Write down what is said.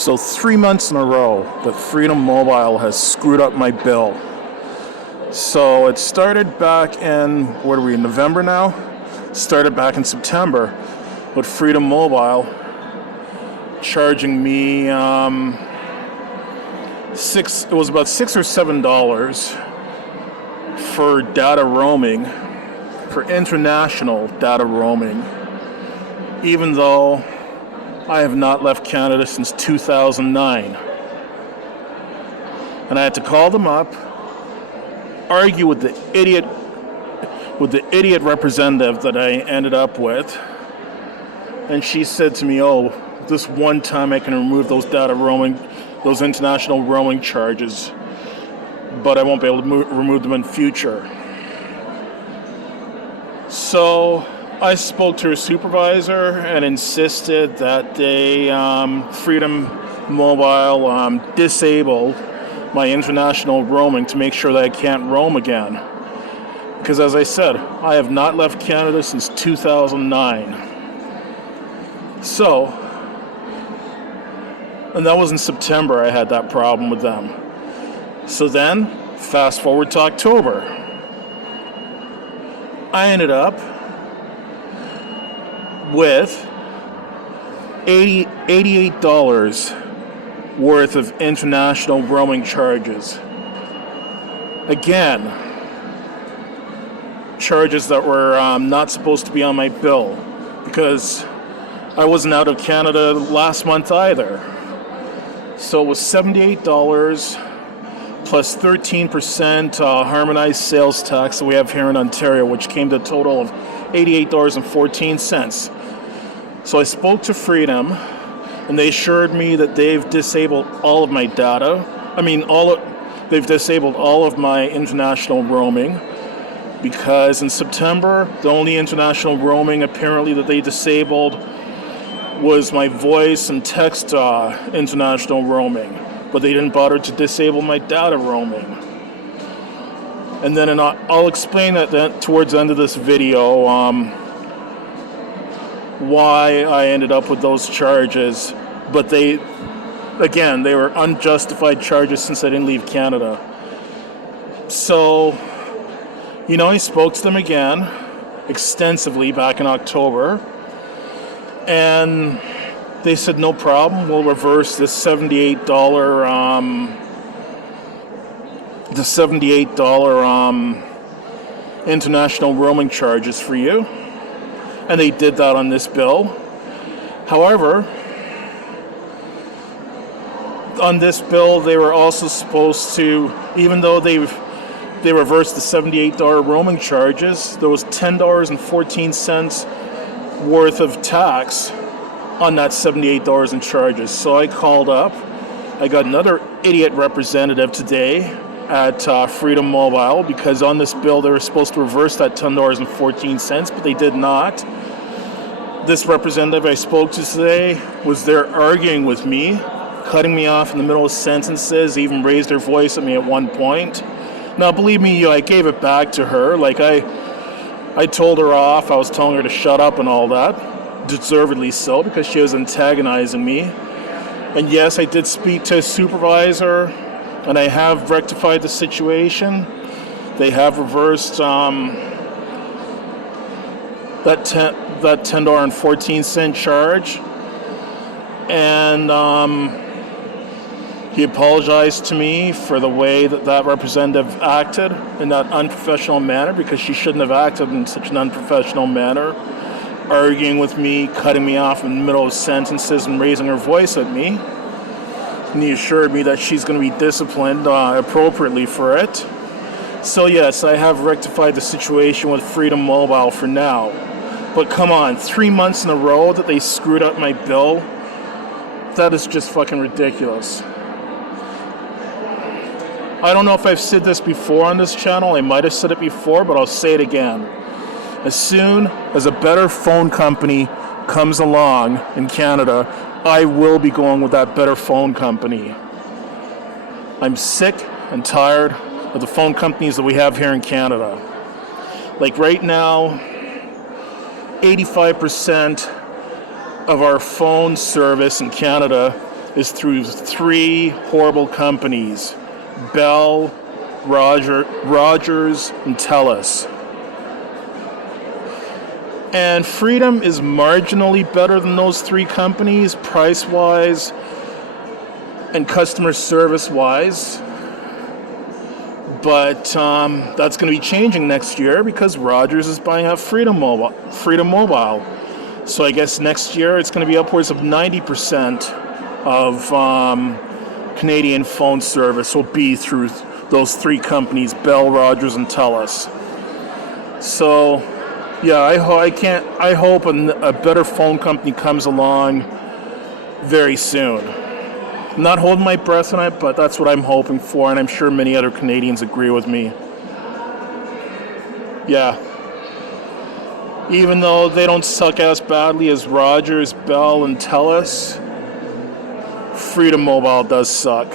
So 3 months in a row that Freedom Mobile has screwed up my bill. So it started back in, what are we, in November now? Started back in September with Freedom Mobile charging me it was about $6 or $7 for data roaming, for international data roaming, even though I have not left Canada since 2009. And I had to call them up, argue with the idiot representative that I ended up with, and she said to me, "Oh, this one time I can remove those those international roaming charges, but I won't be able to remove them in future." So I spoke to her supervisor and insisted that they, Freedom Mobile, disable my international roaming to make sure that I can't roam again. Because as I said, I have not left Canada since 2009. So, and that was in September I had that problem with them. So then, fast forward to October. I ended up with $88 worth of international roaming charges. Again, charges that were not supposed to be on my bill because I wasn't out of Canada last month either. So it was $78 plus 13% harmonized sales tax that we have here in Ontario, which came to a total of $88.14. So I spoke to Freedom, and they assured me that they've disabled all of my data. They've disabled all of my international roaming, because in September, the only international roaming apparently that they disabled was my voice and text international roaming, but they didn't bother to disable my data roaming. And then I'll explain that towards the end of this video, why I ended up with those charges. But they were unjustified charges since I didn't leave Canada. So, I spoke to them again extensively back in October, and they said no problem, we'll reverse this $78 international roaming charges for you. And they did that on this bill. However, on this bill, they were also supposed to, even though they reversed the $78 roaming charges, there was $10.14 worth of tax on that $78 in charges. So I called up. I got another idiot representative today at Freedom Mobile, because on this bill they were supposed to reverse that $10.14, but they did not. This representative I spoke to today was there arguing with me, cutting me off in the middle of sentences, even raised her voice at me at one point. Now, believe me, I gave it back to her. I told her off. I was telling her to shut up and all that. Deservedly so, because she was antagonizing me. And yes, I did speak to a supervisor, and I have rectified the situation. They have reversed that $10.14 charge. And he apologized to me for the way that representative acted in that unprofessional manner, because she shouldn't have acted in such an unprofessional manner, arguing with me, cutting me off in the middle of sentences, and raising her voice at me. And he assured me that she's going to be disciplined appropriately for it. So yes, I have rectified the situation with Freedom Mobile for now. But come on, 3 months in a row that they screwed up my bill? That is just fucking ridiculous. I don't know if I've said this before on this channel. I might have said it before, but I'll say it again. As soon as a better phone company comes along in Canada, I will be going with that better phone company. I'm sick and tired of the phone companies that we have here in Canada. Like right now, 85% of our phone service in Canada is through three horrible companies: Bell, Rogers, and TELUS. And Freedom is marginally better than those three companies, price-wise and customer service-wise. But that's going to be changing next year because Rogers is buying out Freedom Mobile. So I guess next year it's going to be upwards of 90% of Canadian phone service will be through those three companies: Bell, Rogers, and TELUS. So, yeah, I hope a better phone company comes along very soon. I'm not holding my breath on it, but that's what I'm hoping for, and I'm sure many other Canadians agree with me. Yeah. Even though they don't suck as badly as Rogers, Bell, and TELUS, Freedom Mobile does suck.